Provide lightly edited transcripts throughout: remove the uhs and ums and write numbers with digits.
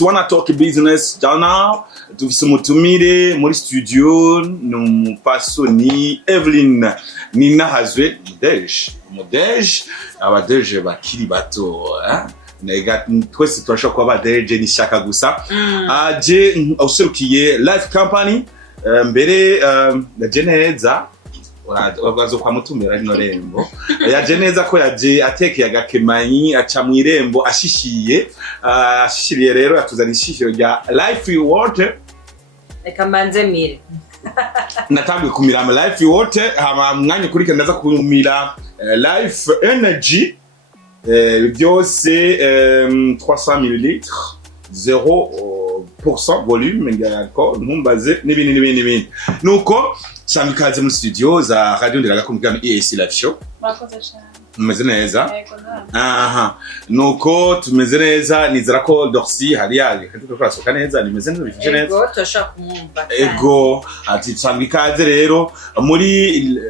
Wanna talk business jana dufise umutumire muri studio n'umupasoni Evelyn ninahazwe mudeje abadeje bakiri bato nega twese turashaka kuba abadeje n'ishaka gusa aje userukiye life company mbere yaje neza urazo kwa mutumira rino rembo yaje neza ko yaje atekeye agakemanyi aca mu irembo ashishiriye rero yatuzana ishishiro rya life water reka manze mire natabwe kumira ama life water hama mwanya kuri ndaza kumira life energy byose 300 ml 0% volume ngako ntumbaze n'ibindi nuko Shamikaze mu studio za radio ndiraga EAC live show. Murakoze cyane. Tumeze neza? Yego nda. Aha. Nuko tumeze neza nizera ko Dorcy hari yaje kandi turasohoka neza nimeze neza bifije neza. Yego turashaka kumwumva. Ego ati Shamikaze rero muri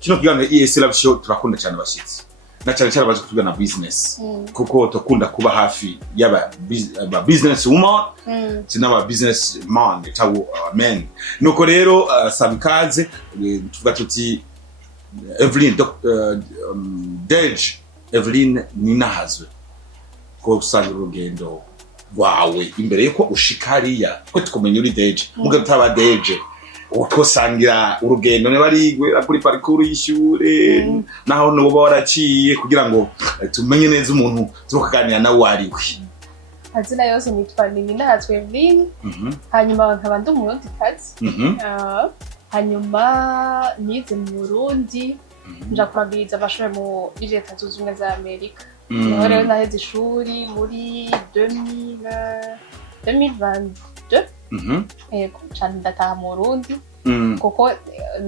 kino kiganiro EAC live show turakunda cyane abashitsi. Na cyane baje kutugana business kuko tukunda kuba hafi yaba business woman sinaba business man tawo men nuko rero Shamikaze tuvuga tuti Evelyn Evelyn ninahazwe ko usanga urugendo wawe imbere yuko ushikariya ko tukomenya uri Deje muga taba Deje uko sangira urugendo ne barigwe kuri parcours y'ishure naho no bo baraciye kugira ngo tumenye neza umuntu tukaganira nawe wariwe azina yose nitwa ninahazwe Evelyn hanyuma nkaba ndi umurundi kazi hanyuma nize mu Burundi nja kwabiriza abashure mu Leta Zunze Ubumwe za Amerika niho rero naheze ishuri muri 2022 Ego cyane ndataha mu Burundi kuko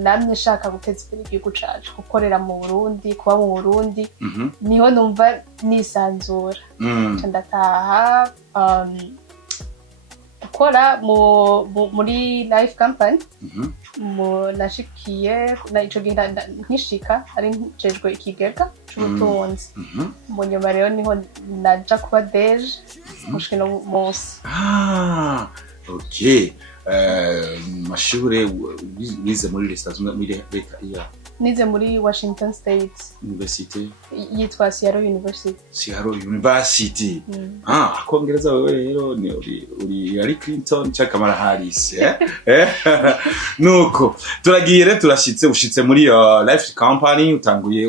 namwe shaka guteza imbere igihugu cacu gukorera mu Burundi kuba mu Burundi niho numva nisanzura ndataha dukora muri life company nashikiye na ico gihe nkishika ari njejwe ikigega c'ubutunzi mu nyuma rero niho naja kuba Deje mushikino munsi okay mashure wize muri Leta Zunze Ubumwe ya nize muri Washington State University yitwa Seattle University Kongereza wewe rero ni uri ari Clinton cyangwa Harris nuko turagiye turashitse ushitse muri life company utanguye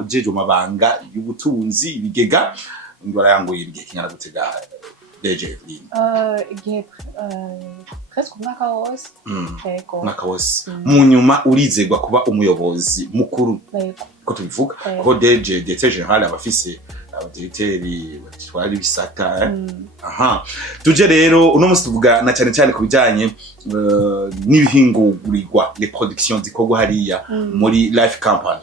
ujeje mabanga y'ubutunzi ibigega ngora yanguye ibigiye kinyana gutega Deje Evelyn igihe kwese kumwaka wose yego mwaka wose mu nyuma urizegwa kuba umuyobozi mukuru ko tubivuga ko Deje general abafise abadirecteri batwara ibisata tuje rero uno musi tuvuga na cyane kubijanye n'ibihingurirwa les productions zikorwa hariya muri life company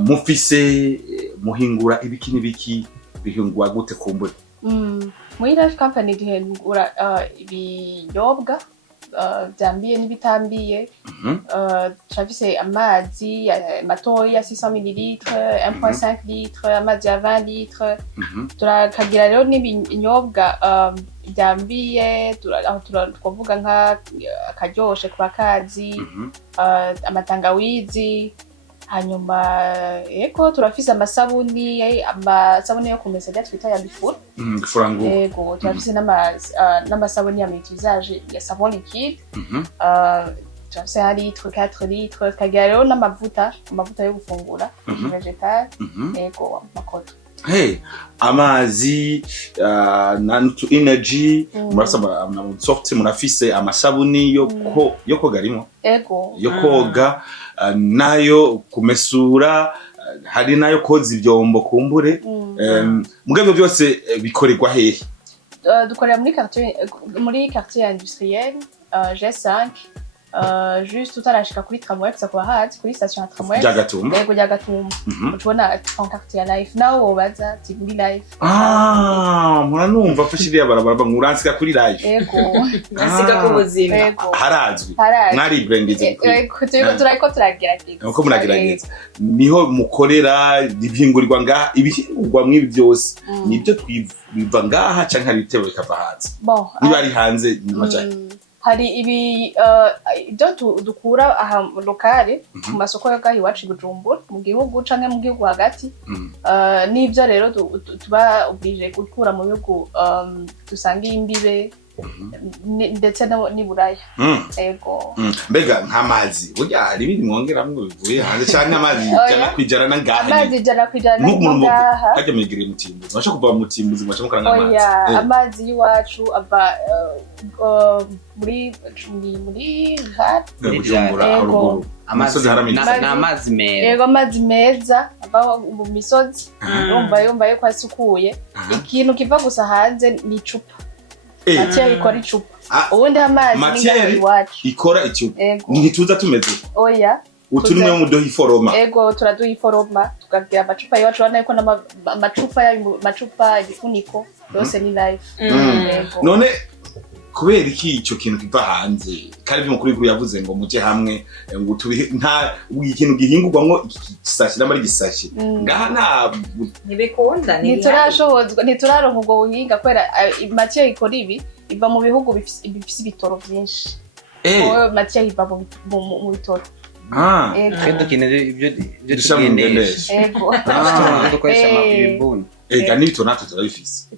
mufise muhingura ibiki n'ibiki bihingwa gute kumbure muri life company duhingura ibinyobwa byambiye n'ibitambiye turafise amazi matoya 600 ml 1.5 litre amazi ya 20 litre turakagira rero n'ibinyobwa byambiye twavuga nka akaryoshe ku bakazi amatangawizi hanyuma eko turafise amasabuni yo kumesa twita ya bifura ego turafise n'amasabuni ya utilisage ya savon liquide turafise 1 litre 4 litre kagira rero n'amavuta yo gufungura vegetal ego makoto amazi na energy murasaba soft munafise amasabuni yo koga rimo ego yo koga nayo kumesura hari nayo koza ivyombo kumbure mugabo byose bikorerwa hehe dukorera muri quartier industriel G5 juste utarashika kuri tramway gusa kuba hazi kuri station ya tramway Jagatumba yego Jagatumba ucubona pancarte ya life nawe wobaza ati muri life muranumva fashiriya barabara nguransiga kuri life yego nasiga ku buzima harazwi mwari brandize yego turiko turagerageza uko muragerageza niho mukorera ibihingurwa ngaha ibihingurwa mwibi byose nibyo twiva ngaha canke hari bitebo bikava hanze niba ari hanze nyuma cyane hari ibi ibyo dukura aha lokale mu masoko yo gahi wacu Bujumbura mu gihugu canke mu gihugu hagati nibyo rero tuba oblige gukura mu bihugu dusanga imbibe ndetse ni buraya yego mbega nk'amazi burya hari ibindi mwongeramwe bivuye hanze cyane amazi jana kwijana ngaha amazi jana kwijana ngaha kajya mugire mutimbuzi basha kuva mutimbuzi mwacha mukana amazi amazi yiwacu aba muri Bujumbura aruguru amazi meza yego amazi meza aba mu misozi yumva yuko asukuye ikintu kiva gusa hanze ni icupa Matière ikora icupa ubundi amazi ni iwacu ikora icupa ntituza tumeze oya utunwe mu dohi foroma ego turaduhi foroma tukagira amacupa yacu bana yuko amacupa igifuniko yose ni life none kubera iki icyo kintu kiva hanze kandi mukuru yavuze ngo muje hamwe ngo tubihe nta ikintu gihingurwamwo igisashi n'amari gisashi ngaha nta nibekunda ntituraronka ubwo buhinga kwera Matière ikora ibi iva mu bihugu bifise ibitoro byinshi Matière iva mu bitoro kandi kintu ibyo dushamenyesha ego dukoresha amabibuni n'ibitonato turabifise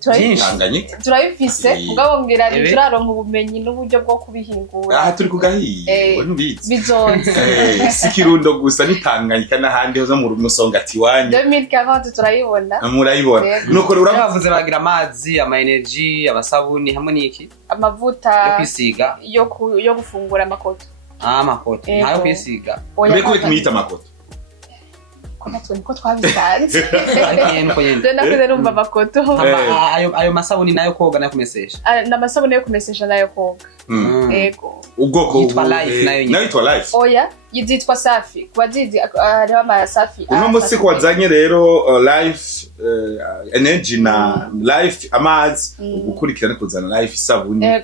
turabifise mugabo mbwira ntituraronka ubumenyi n'uburyo bwo kubihingura turi kugahiye ntubizi bizonze si Kirundo gusa n'Itanganyika n'ahandi hoza mu Musongati wanyu 2040 turayibona murayibona nuko uravuze bagira amazi ama energy abasabuni hamwe n'iki amavuta yo kwisiga yo gufungura amakoto amakoto ntayo kwisiga mbeko bitumita amakoto natwe niko twabisanze nakuze numva amakoto ayo masabuni nayo koga nayo kumesesha n'amasabuni yo kumesesha nayo koga yego ubwoko yitwa life nayo yitwa life oya yitwa safi kubazizi hariho amasafi uno musi kwazanye rero life energy na life amazi gukurikirana kuzana life isabuni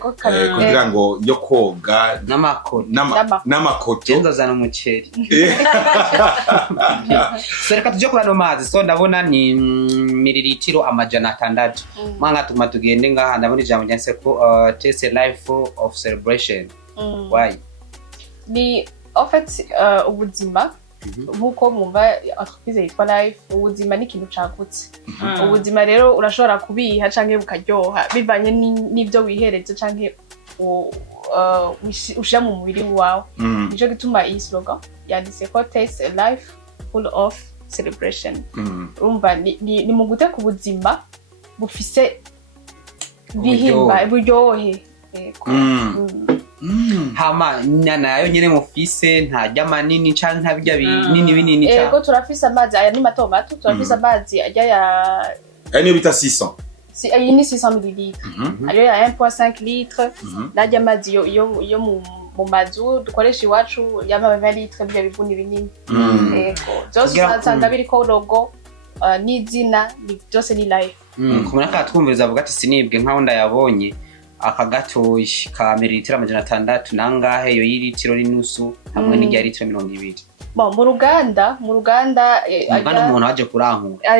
kugira ngo yo koga n'amakoto genda zana umuceri sereka tujye kuri ano mazi so ndabona ni mililitiro 600 mwanga tuma tugende ngaha ndabona ijambo ryanse ko taste life of celebration why ni en fait ubuzima nkuko mwumva entreprise yitwa life ubuzima ni ikintu cagutse ubuzima rero urashobora kubiha canke bukaryoha bivanye n'ivyo wihereze canke ushira mu mubiri wawe nico gituma iyi slogan yanditse ko taste a life full of celebration urumva ni mu guteka ubuzima bufise bihimba buryohe hama nayo nyene mufise ntajya manini canke ntabijya binini cyane ego turafise amazi aya ni mato mato turafise amazi ajya ya niyo bita 600 iyi ni 600 ml ariyo ya 1.5 litre najya amazi yo mu mazu dukoresha iwacu yama 20 litre bya bivuni binini ego byose usanga biriko logo n'izina byose ni life kumuna ka twumviriza avuga ati sinibwe nkaho ndayabonye akagatoyi ka mililitiro 600 nangahe yo yilitiro n'inusu hamwe n'ijya litiro 200 bon mu ruganda umuntu aje kurangura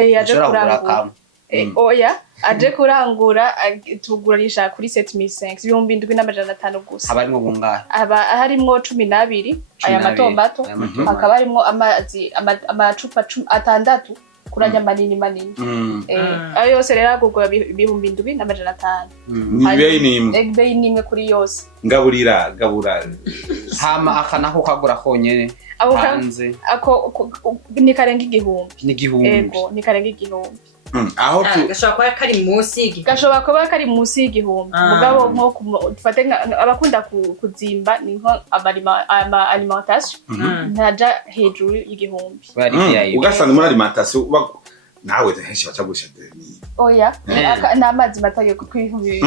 oya aje kurangura tugurisha kuri 7500 gusa habarimo bungahe harimwo 12 aya matombato hakaba harimo amazi amacupa 6 kuranya manini ayo yose rero agurwa 2500 nibeyi nimwe kuri yose gabura hama akanaho kagura konyene hanze ako ni karenga igihumbi ego ni karenga igihumbi aho gashobora kuba kari munsi y'igihumbi gashobora kuba kari munsi y'igihumbi mugabo nko dufate abakunda kuzimba ni nko alimentation ntaja hejuru y'igihumbi ugasanga muri alimentation nawe henshi bacagurisha deni oya n'amazi matayo kwihumbi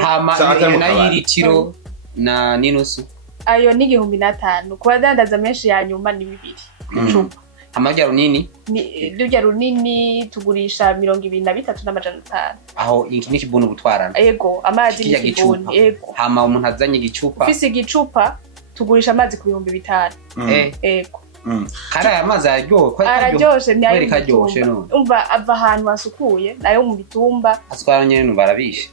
hama na yilitiro na ninusu ayo ni 1500 ku badandaza menshi ya nyuma ni 2 icupa amajya runini rujya runini tugurisha 23,500 aho iki ni kibuni gutwarana yego amazi ni kibuni yego hama umuntu azanye igicupa ufise igicupa tugurisha amazi ku 5,000 yego Kara amazi araryoshe ni ayo karyoshe no umva ava ahantu hasukuye nayo mu bitumba aswara nyene no barabishe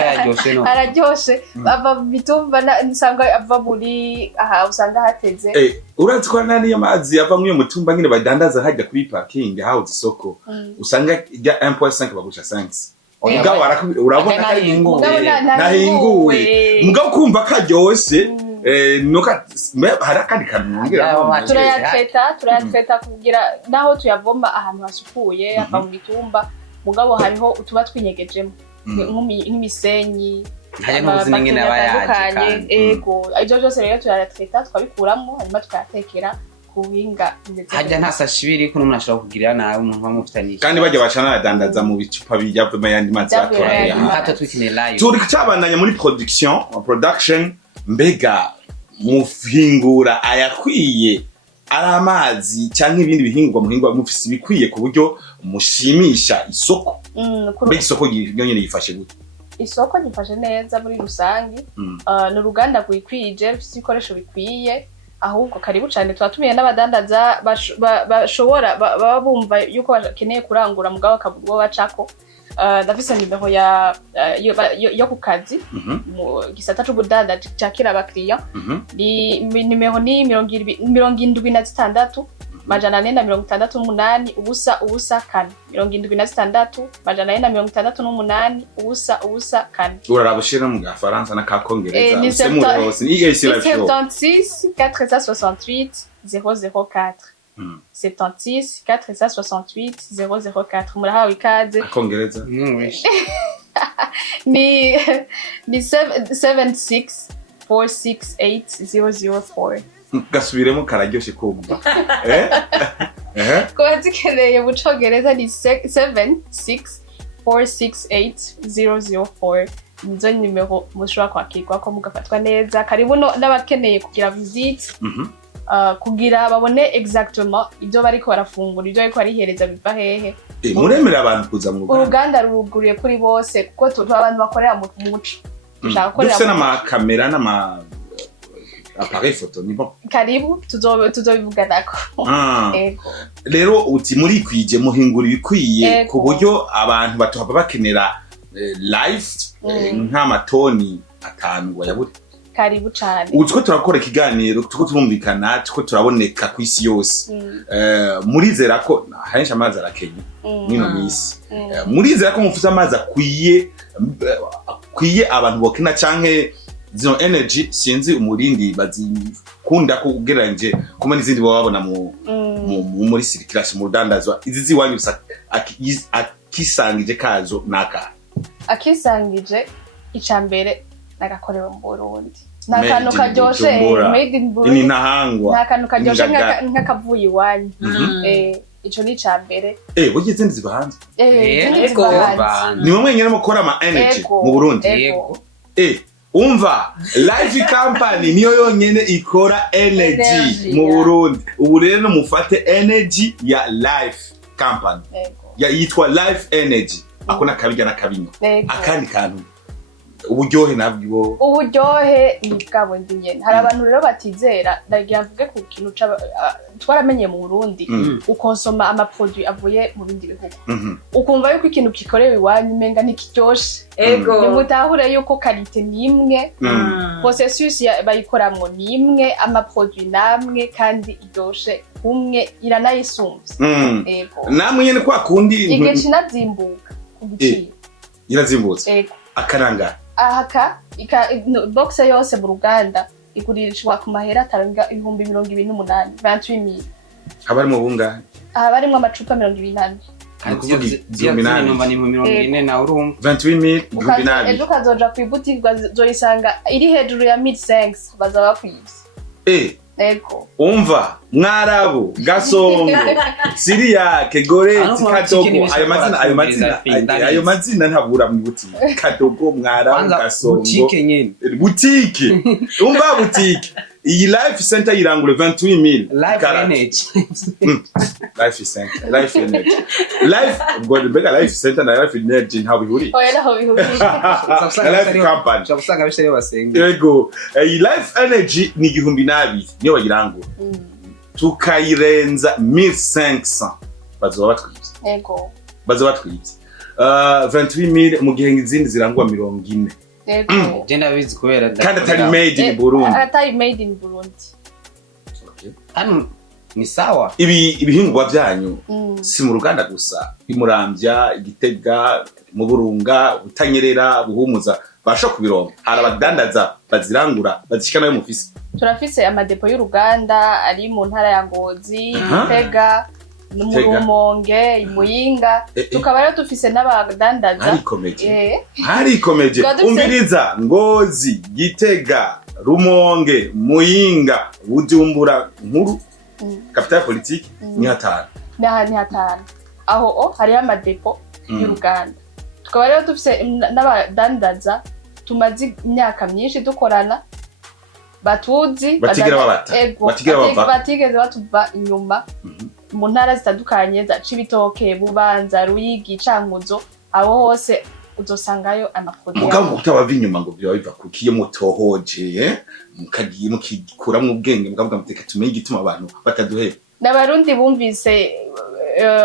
araryoshe no araryoshe ava mu bitumba nsanga ava muri aha usanga hateze uratwa nani y'amazi ava mu mutumba nyine badandaza hajya kuri parking house isoko usanga ijya 1.5 bagusha 5 mugabo urabona kari nahinguwe mugabo kumva karyoshe nuka harakandi kanungira turayatweta kugira naho tuyavoma ahantu hasukuye ava mu bitumba mugabo hariho utuba twinyegejemo nk'imisenyi haya n'ubuzima ngene abayaje ego ibyo byose rero turayatweta twabikuramo hanyuma tukayatekera kuhinga hajya nta sashibiri ko n'umuntu ashobora kugirira nawe umuntu bamufitaniye kandi bajya bacana dandaza mu bicupa bijyavuma yandi mazi atoranye hato twikine live turi cyabandanya muri production mbega mufingura ayakwiye ari amazi cyangwa ibindi bihingwa muhingwa mufise ibikwiye ku buryo mushimisha isoko mbega isoko nyine yifashe gute isoko gifashe neza muri rusangi n'uruganda rwikwije rufite ibikoresho bikwiye ahubwo karibu cyane twatumiye n'abadandaza bashobora baba bumva yuko bakeneye kurangura mugabo kabwo bacako ndafise nimero yo ku kazi mu gisata c'ubudanda cyakira abakiriya ni nimero ni 76 majana 468 ubusa kane 76 majana 468 ubusa kane urarabushira mu gafaransa na ka kongereza usemuro hose ni isi la show 76 468 004 76 468 004 murahawe ikaze kongereza ni 76 468 004 gasubiremo kararyoshe kumva ko zikeneye mu Congereza ni 76 468 004 nizo nimero mushobora kwakirwa ko mugafatwa neza karibu n'abakeneye kugira visite kugira babone exactement ibyo bariko barafungura ibyo bariko barihereza biva hehe muremera abantu kuza mu uruganda ruruguriye kuri bose kuko abantu bakorera mu muco dushaka gukorera n'amakamera appareil photo ni bon karibu tuzobivuga nako rero uti muri kwije muhingura ibikwiye ku buryo abantu batohaba bakenera live nk'amatoni 5 yaburi karibu cyane utwo turakora ikiganiro tuko turumvikana tuko turaboneka ku isi yose murizera ko henshi amazi arakenye nino misi murizera ko mufite amazi akwiye abantu bokina canke zino energy sinzi umurindi bazikunda ko ugereranje kuma n'izindi babona muri circulation mu dandazwa izi ziwanyu akisangije kazo naka akisangije icambere nagakorewe mu Burundi nakantu karyoshe made in Burundi ni nahangwa nakantu karyoshe nk'akavuye iwanyu ico ni cambere burya izindi zibahanze zibahanze ni mwe mwenyene mukora ama energy mu Burundi yego umva live company niyo yonyene ikora energy mu Burundi ubu rero mufate energy ya live company ya yitwa live energy akona kabijya na kabinyo akandi kantu uburyohe nabwo uburyohe ni bwabo ndinyene hari abantu rero batizera ndagira mvuge ku kintu twaramenye mu Burundi ukonsoma ama produit avuye mu bindi bihugu ukumva yuko ikintu kikorewe iwanyu menga nikiryoshe ni mutahure yuko qualité nimwe processus bayikoramwo nimwe ama produit namwe kandi iryoshe kumwe iranayisumvye namwe nyene kwa kundi igihe nazimbuka kugiciro irazimbutse akaranga ahaka box yose mu ruganda igurishwa ku mahera atarenga 28,000 28,000 abari mu bunga abarimo amacupa 28 kuvuga 28,000 na urumva 28,000 ejo kazoja ku boutique zoisanga iri hejuru ya 1500 bazaba kwivye Ego. umva mwarabu gasongo siriyake goreti kadogo ayo mazina ntabura mu butike kadogo mwarabu gasongo butike umva butike iyi life center irangure 28000 life energy god bega life center na life energy ntaho bihuri naho bihuri life company cyabusanga bishye basenga yego iyi life energy ni 2,200 niyo bayirangura tukayirenza 1500 bazoba batwibye yego bazoba batwibye 28000 mu gihe izindi zirangwa 40 yego je ndabizi kubera kandi atari made in Burundi atari made in Burundi hano ni sawa ibihingwa byanyu si mu Ruganda gusa imurambya igitega mu Burunga utanyerera buhumuza basho kubironka hari abadandaza bazirangura bazishikana yo mufisi turafise amadepo y'Uruganda ari mu ntara ya Ngozi Igitega mu Rumonge Imuyinga tukaba rero dufise n'abadandaza hari komeje umviriza Ngozi Gitega Rumonge Muyinga Bujumbura nkuru capital politique ni hatanu aho hari amadepo y'Uruganda tukaba rero dufise n'abadandaza tumaze imyaka myinshi dukorana batuzi batigeze batuva inyuma mu ntara zitandukanye za Cibitoke Bubanza Ruyigi Cankuzo abo hose uzosangayo amaproduit mugabo utabava inyuma ngo byo biva kukiye mutohoje mukagiye mukikuramwe ubwenge mukavuga muteka tumenye igituma abantu bataduhera n'abarundi bumvise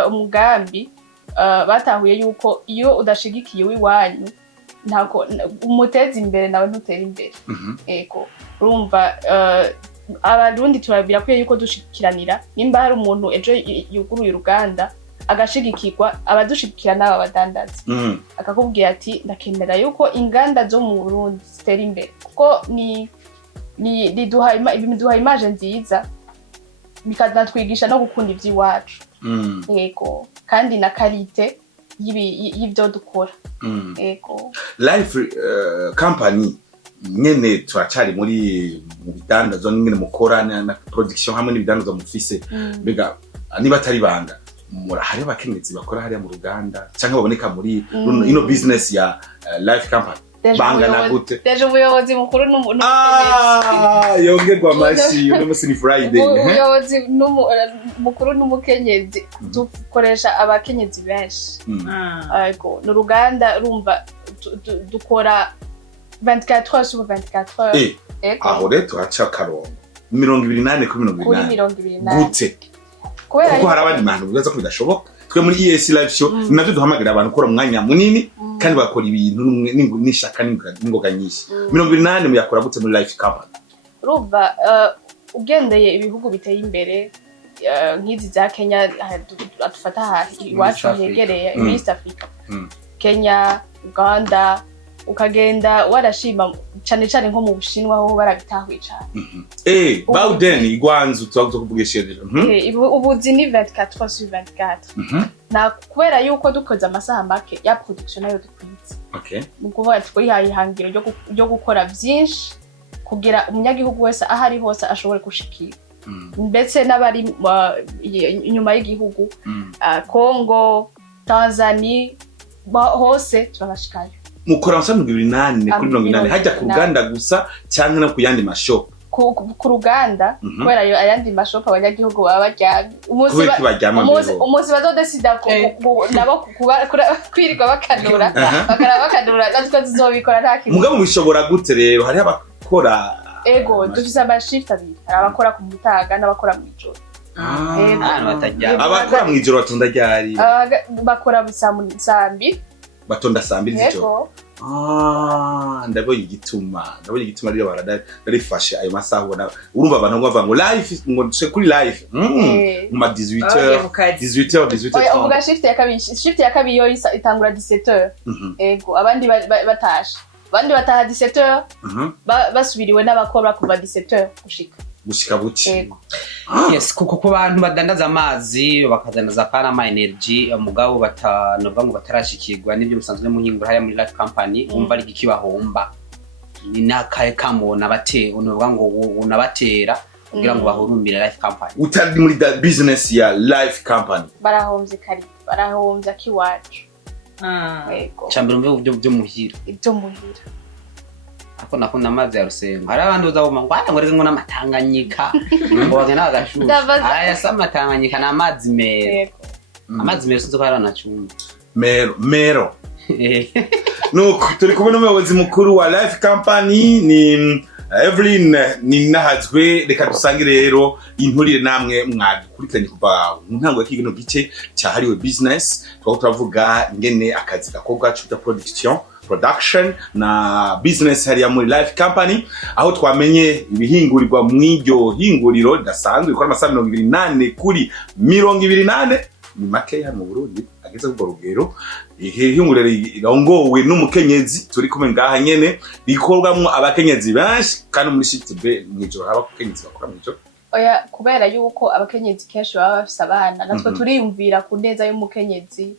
umugambi batahuye yuko iyo udashigikiye wiwanyu ntako umuteza imbere nawe ntutera imbere ego urumva abarundi turabira ko yuko dushikiranira nimba hari umuntu ejo yuguruye Uruganda agashigikirwa abadushikira n'aba badandaza akakubwira ati ndakemera yuko inganda zo mu Burundi zitera imbere kuko ni duha image nziza bikadutwigisha no gukunda ivy'iwacu yego kandi na qualité y'ibyo dukora yego life company nyene turacari muri mu bidandazo nyene mukorana na production hamwe n'ibidandazo mufise bega niba atari banga hari abakenyezi bakora hariya mu Ruganda cyangwa baboneka muri ino business ya life company bangana gute deje umuyobozi mukuru n'umukenyezi yongerwa amashi uno musi ni Friday umuyobozi mukuru n'umukenyezi dukoresha abakenyezi benshi ariko n'Uruganda rumva dukora 24 heures sur 24 heures aho rero turaca karongo 28 kuri 28 gute kuko hari abandi bantu bibaza ko bidashoboka twe muri ES live show navyo duhamagara abantu gukora umwanya munini kandi bakora ibintu n'ishaka n'ingoga nyinshi 28 muyakora gute muri life company urumva ugendeye ibihugu biteye imbere nk'izi za Kenya atufata hafi iwacu hegereye East Africa Kenya Uganda ukagenda warashima cyane nko mu Bushinwa aho barabitahuye cyane Bauden igwanzu tuzakuzo kuvugesheje ubuzi ni 24 heures sur 24 na kubera yuko dukoze amasaha make ya production nayo dukwize nukuvuga twihaye ihangiro ryo gukora byinshi kugira umunyagihugu wese ahari hose ashobore gushikira ndetse n'abari inyuma y'igihugu Congo Tanzania hose turabashikayo mukora amasaha 28 kuri 28 hajya ku Ruganda gusa cyangwa no ku yandi mashop ku Ruganda kubera ayandi mashop abanyagihugu baba baryamye umunsi bazodesida nabo kwirirwa bakanura bakanura natwe tuzobikora nta kintu mugabo bishobora gute rero hari abakora ego dufise amashift abiri hari abakora ku mutaga n'abakora mu ijoro abakora mu ijoro batunda ryari bakora busambi batonda saa 2 z'ijoro ndabonye igituma ryo barifashe ayo masaha ubona urumva abantu bava ngo live ngo nce kuri live mu 18h uvuga shift ya kabiri yo itangura 17h ego abandi bataha 17h basubiriwe n'abakora kuva 17h gushika buci yes kuko ku bantu badandaza amazi bakadandaza pana ama energy mugabo batanova ngo batarashikirwa n'ibyo bisanzwe mu hingura haya muri life company umva ari ikibahomba ni nakaye kamona bate unovuga ngo unabatera kugira ngo bahurumbire life company utari muri da business ya life company barahomvye kari barahomvye akiwacu Yego. cyambere mve byo muhira ibyo muhira ako nakunda amazi ya rusengo hari abandi uzaboma ngo ngo rege ngo n'amatanganyika ngo bagena agashusho aya samatanganyika n'amazi mero amazi mero sinzi ko hari anacumba mero nuko turi kubona umuyobozi mukuru wa life company ni Evelyn ninahazwe reka dusange rero inturire namwe mwadukurikiranye kuva mu ntango y'ikino gice cyahariwe business turavuga ingene akazi gakorwa cyuta production na business hariya muri life company aho twamenye ibihingurirwa mu iryo hinguriro dasanzwe ikora amasaha 28 kuri 28 ni make hano mu Burundi ageze ku rugero ihinguriro irongowe n'umukenyezi turi kumwe ngaha nyene rikorwamwo abakenyezi benshi kandi muri shift B mwijoro haba abakenyezi bakora mwijoro oya kubera yuko abakenyezi kenshi baba bafise abana natwe turiyumvira ku neza y'umukenyezi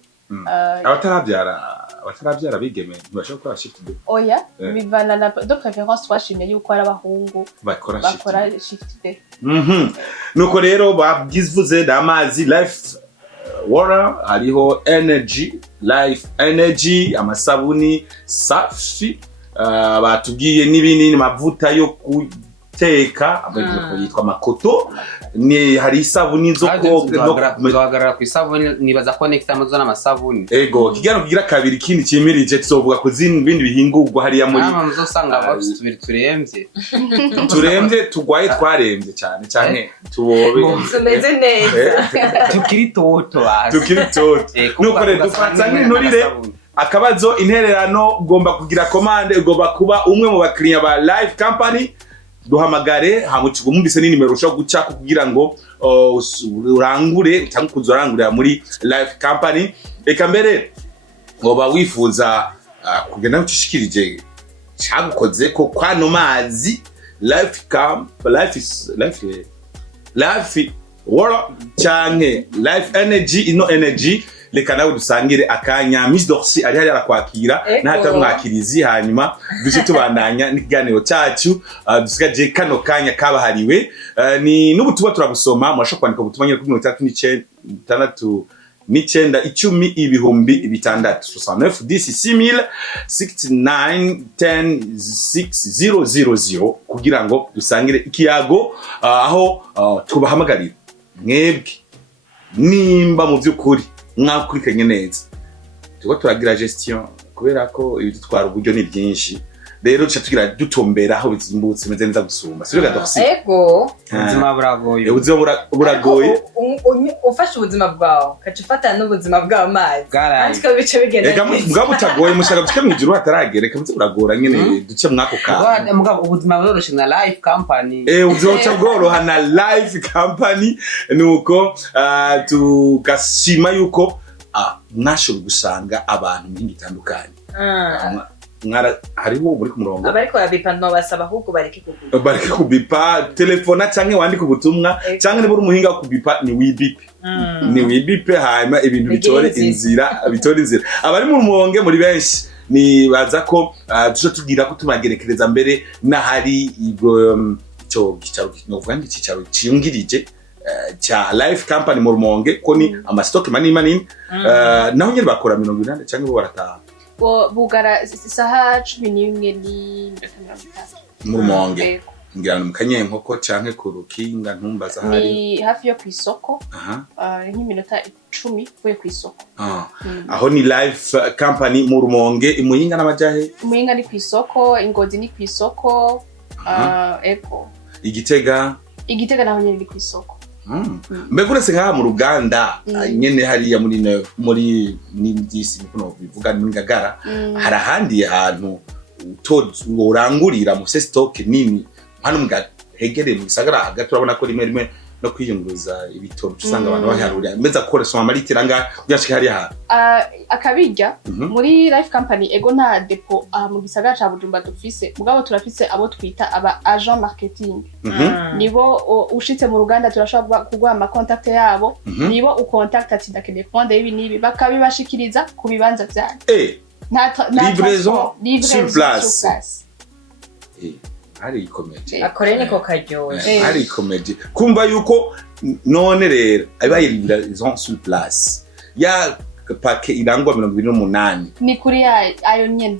abatarabyara bigeme ntibashobora gukora shift B oya bivana na de préférence twashimye yuko ari abahungu bakora shift B nuko rero babyivuze n'amazi life water hariho energy life energy amasabuni safi batubwiye n'ibinini mavuta yo guteka yitwa makoto ni hari isabuni zo koga ku isabuni nibaza ko next time uzana amasabuni ego kigano kigira kabiri kindi kimirije tuzovuga ko bindi bihingurwa hariya muri muzosanga bafite tubiri turemvye tugwaye twaremvye cyane tubobe tumeze neza tukiri toto nuko rero dufatanye inturire akabazo intererano ugomba kugira commande ugomba kuba umwe mu bakiriya ba life company duhamagare hamucigo mumbise ni nimero ushaka gucako kugira ngo urangure cyangwa kuzorangurira muri life company eka mbere ngoba wifuza kugenda ucishikirije cyagukoze ko kwano mazi life water cyane life energy ino energy reka nawe dusangire akanya Miss Dorcy ari hari arakwakira n'atamwakirizi hanyuma duce tubandanya n'ikiganiro cyacu dusigaje kano kanya kabahariwe ni n'ubutumwa turabusoma mwashaka kwandika ubutumwa nyine kuri 36 n'icenda 10 ibihumbi 669 10 69 10 600 kugira ngo dusangire ikiyago aho tubahamagarira mwebwe nimba mu by'ukuri mwakurikanye neza tuko turagira gestion kubera ko ibitwara uburyo ni byinshi rero duca tugira dutombera aho bizimbutse meze neza gusumba sibyo gadoxi ego ubuzima buragoye buragoye ufashe ubuzima bwawe kaca ufatana n'ubuzima bw'amazi kandi ko bice bigenda reka mugabo utagoye mushaka duce mwijuru hataragera reka mutse buragora nyene duce mwako ka mugabo ubuzima buroroshe na life company uzoca bworoha na life company nuko tukashima yuko mwashobora gusanga abantu n'indi bitandukanye hariho muri ku murongo abariko babipa no basaba ahubwo bareke kubipa telefona canke wandika ubutumwa canke niba uri umuhinga wo kubipa ni wibipe hanyuma ibintu bitore inzira abari mu murongo muri benshi ni baza ko duce tugira ko tumagerekereza mbere nahari ico gicaro novuga ngo icicaro ciyungirije cha life company mu rumonge ko ni amastock manini naho nyine bakora 180 canke bo barataha bugara isaha 11 mu rumonge ngira mu kanyenkoko canke ku rukinga ntumbaza hari hafi yo kwisoko nk'iminota 10 vuye kwisoko aho ni life company mu rumonge imuyinga n'amajahe imuyinga ni kwisoko ingozi ni kwisoko eko igitega naho nyene ni kwisoko mbega uretse nk'aha mu ruganda nyene hariya muri n'indisi niko bivuga muri Ngagara hari ahandi hantu urangurira mu stock nini hano hegereye mu gisagara hagati turabona ko rimwe no kwiyunguruza ibitoro usanga abantu baharurira mbeza ko resoma maritira nga byashika hari aha akabijya muri life company ego nta depot mu gisagara ca Bujumbura dufise mugabo turafise abo twita aba agent marketing nibo ushitse mu ruganda turashobora kugwa ama contact yabo nibo ucontact ati ndakene fonde ibi nibi bakabibashikiriza ku bibanza byanyu livraison sur place hari comedy akore niko karyoshye hari comedy kumva yuko none rero abayirinda ils sur place ya pake irangwa 28 ni kuri ayo nyene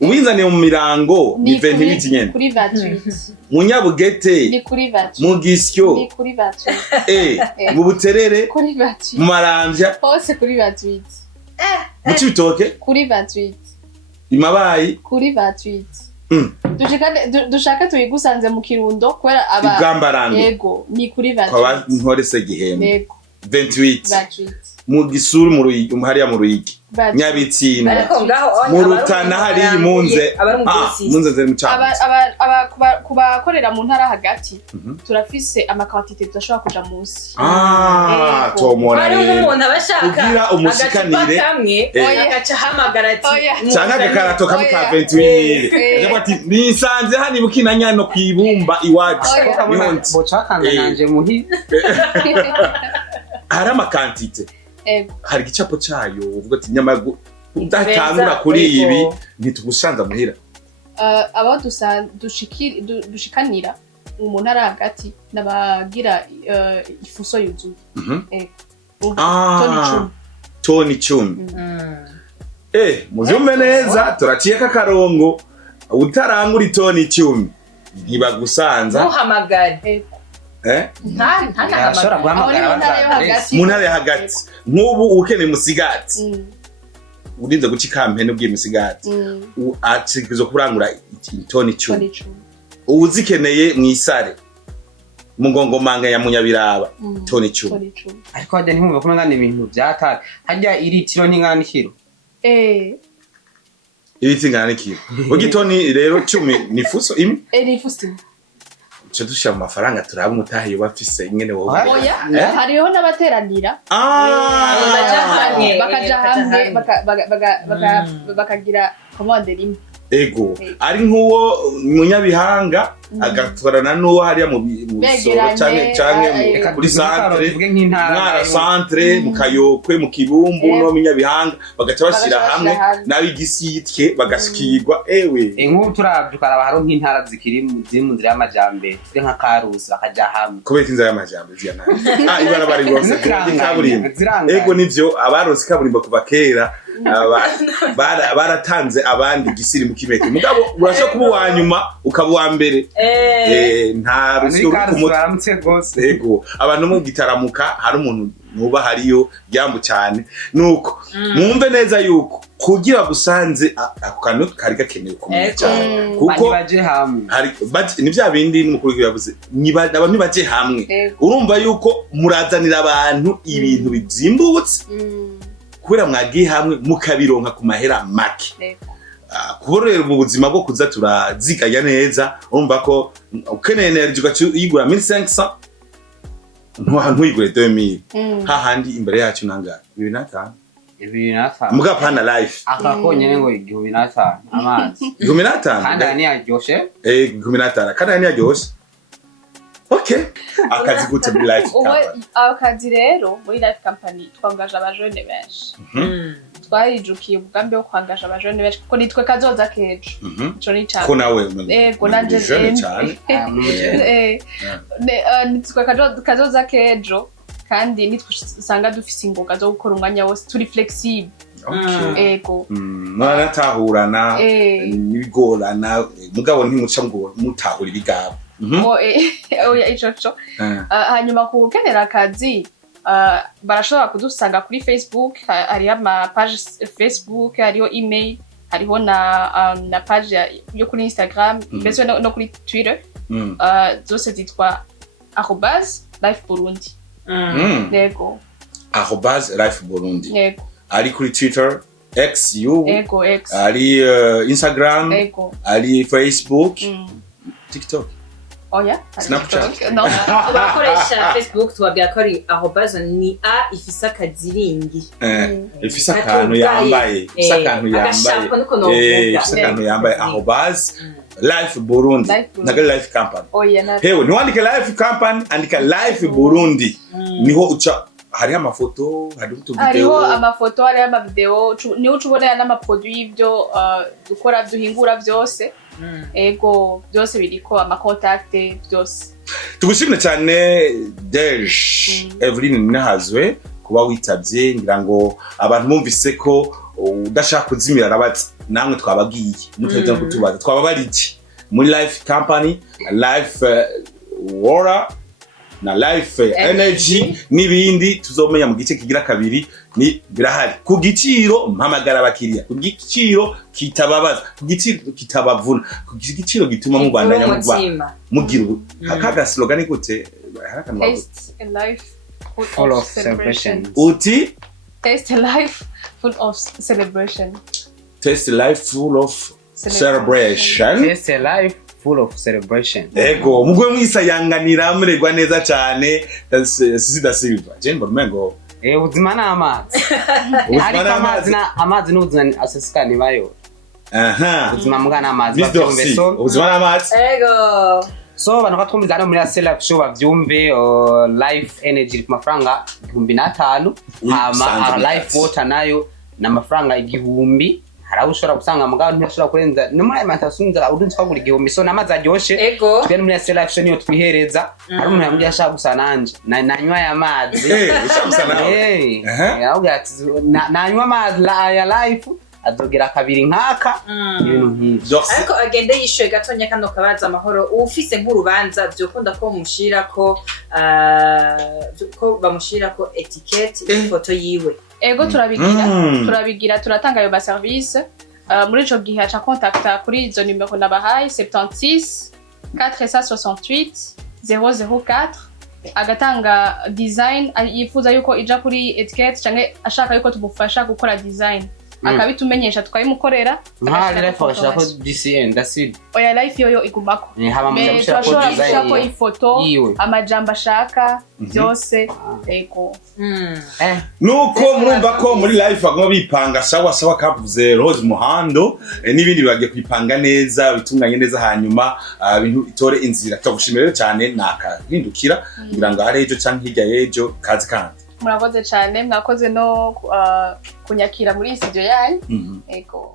ubinzaniye mu mirango ni 28 nyene kuri 28 mu Nyabugete ni kuri 28 mu Gisyo ni kuri 28 mu Buterere kuri 28 mu Maramvya hose kuri 28 mu Cibitoke kuri 28 imabayi kuri 28 dushaka tuyigusanze mu Kirundo kwera Igambarando yego ni kuri 28 kwa ntorese gihembe yego 28 mu Gisuru mu Ruyigi hariya mu Ruyigi Nyabitsinda mu Rutana hari imunze munze zeri mu cyaro kubakorera mu ntara hagati turafise amakantite tudashobora kuja munsi tomora hari umuntu abashaka kugira umusikanire kamwe agaca hamagara ati cyangwa agakarato kamwe ka 28 aje ati nisanze hani bukinanya no kwibumba iwacu bocakanga nanje muhi hari amakantite hari igicapo cyayo uvuga ati nyama udatangura kuri ibi ntitugushanza muhira abo dushikanira umuntu ari hagati nabagira ifuso yuzuye toni 10 muvyumve neza turaciye kakarongo utarangura toni 10 ntibagusanza muhamagare ashobora guhamagara mu ntara ya hagati nk'ubu ukeneye musigati urinze guca ikampene ubwiye musigati ategerezwa kurangura toni 10 uzikeneye mu isare mu ngongomanga ya Munyabiraba toni 10 ariko hajya ntimwumva ko ngana ibintu byataka hajya iritiro n'ingana kilo iriti ngana kilo ugitoni rero 10 ni fuso imwe ni fuso cyo dushya mu mafaranga turaba umutahiye bafise ingene wowe hariho n'abateranira bakaja hamwe bakagira commande rimwe ego ari nk'uwo Munyabihanga agatwarana n'uwo hariya mu Bisoro canke kuri centre mwara centre mu Kayokwe mu Kibumbu no Munyabihanga bagaca bashira hamwe n'abigisitwe bagashikirwa nk'ubu turabyukaraba haro nk'intara ziri mu nzira y'amajambere turi nka Karusi bakaja hamwe kubera inzira y'amajambere ziyana ibarabara rwose kaburimbo ego nivyo abaronse kaburimbo kuva kera baratanze abandi gisiri mu Kibeke mugabo urashaka kuba wa nyuma ukaba wa mbere nta rusyo kumutse gose ego abantu mu gitaramuka hari umuntu nuba hariyo yambu cyane nuko mwumve neza yuko kugira gusanze ako kantu kari gakeneye kumenya cyane kuko baje hamwe hari ni bya bindi n'umukuru yavuze abantu baje hamwe urumva yuko murazanira abantu ibintu bizimbutse kubera mwagiye hamwe mukabironka ku mahera make kuborera mu buzima bwo kuza turaziganya neza urumva ko ukeneye energy ugacuyigura 1500 ntuyigure 2000 hahandi imbere yacu nanga 2005 muga pana life akakonyene ngo 2005 amazi 2005 kandi ni aryoshe 2005 kandi ni aryoshe okay akazi gute muri life company akazi rero muri life company twangaje abajene benshi twarijukiye umugambi wo kwangaje abajene benshi kuko nitwe kazoza kejo ico ni cyane ko nawe ego nanje cyane nitwe kazoza kejo kandi nitwe usanga dufise ingoga zo gukora umwanya wose turi flexible ego mwaratahurana n'ibigorana mugabo ntimuca ngo mutahura ibigabo ico hanyuma kukenera akazi barashobora kudusanga kuri Facebook hariho ama page Facebook hariho email hariho na page yo kuri Instagram mbese no kuri Twitter zose zitwa @lifeburundi yego @lifeburundi yego ari kuri Twitter X yego X ari Instagram yego ari Facebook TikTok Snapchat no abakoresha Facebook tubabwira ko ari ni ifise akaziringi ifise akantu yambaye ifise akantu yambaye Life Burundi naga life company hewe niwandike life company andika life Burundi niho uca hari amafoto hari utuvideo hariho amafoto hariho amavideo niho ucubonera n'amaproduit y'ibyo dukora duhingura byose ego byose biriko amacontact byose. Tugushimire cyane Deje Evelyn Nahazwe kuba witabye, ngira ngo abantu bumvise ko udashaka kuzimira arabatse namwe twabagiye muteze kutubaza twababari iki muri life company life water na life energy n'ibindi tuzomenya mu gice kigira kabiri ni birahari ku giciro mpamagara abakiriya ku giciro kitababaza ku giciro kitabavuna ku giciro gituma mu Rwanda mugira hakaga slogan gute taste a life full of celebration. Uti taste a life full of celebration. Taste a life full of celebration. Taste a life full of celebration. Ego mugwe mwisayanganira muregwa neza cyane Sida Silva Jembo Mengo ubuzima n'amazi ariko amazi n'ubuzima asesikani bayo ubuzima mbwa n'amazi bavyumve ubuzima n'amazi ego so bano katwumviza hano muri Select Show bavyumve life energy ku mafaranga 1500 hama life water nayo na mafaranga 1000 haraho ushobora gusanga mugabo ntashobora kurenza no muri alimentation urunzi kwagura 1000 so namazi aryoshe twe muri Select Show niyo twihereza hari umuntu yambye ashaka gusa nanje nanywa ya mazi ushaka nawe ahubwo ati nanywa amazi ya life adogera kabiri nkaka ibintu nk'ibyo ariko agende yishuye gatonya kano kabaza amahoro ufise nk'urubanza byokunda ko mushira ko bamushira ko etiquette ifoto yiwe. Ego turabigira turatanga ayo ba service muri ico gihe aca contacta kuri izo numero nabahaye 76 468 004 agatanga design yifuza yuko ija kuri etiquette canke ashaka yuko tumufasha gukora design akabitumenyesha tukayimukorera nka life washaka DCN that's oya life yoyo igumako turashobora gushaka ifoto amajambo ashaka byose ego nuko murumva ko muri life bagomba bipanga sawa kavuze Rose Muhando n'ibindi bagiye kwipanga neza bitunganye neza hanyuma ibintu itore inzira tugushimira cyane nakahindukira ngira ngo hari ejo canke hirya yejo kazi kandi murakoze cyane mwakoze no kunyakira muri studio yanyu ego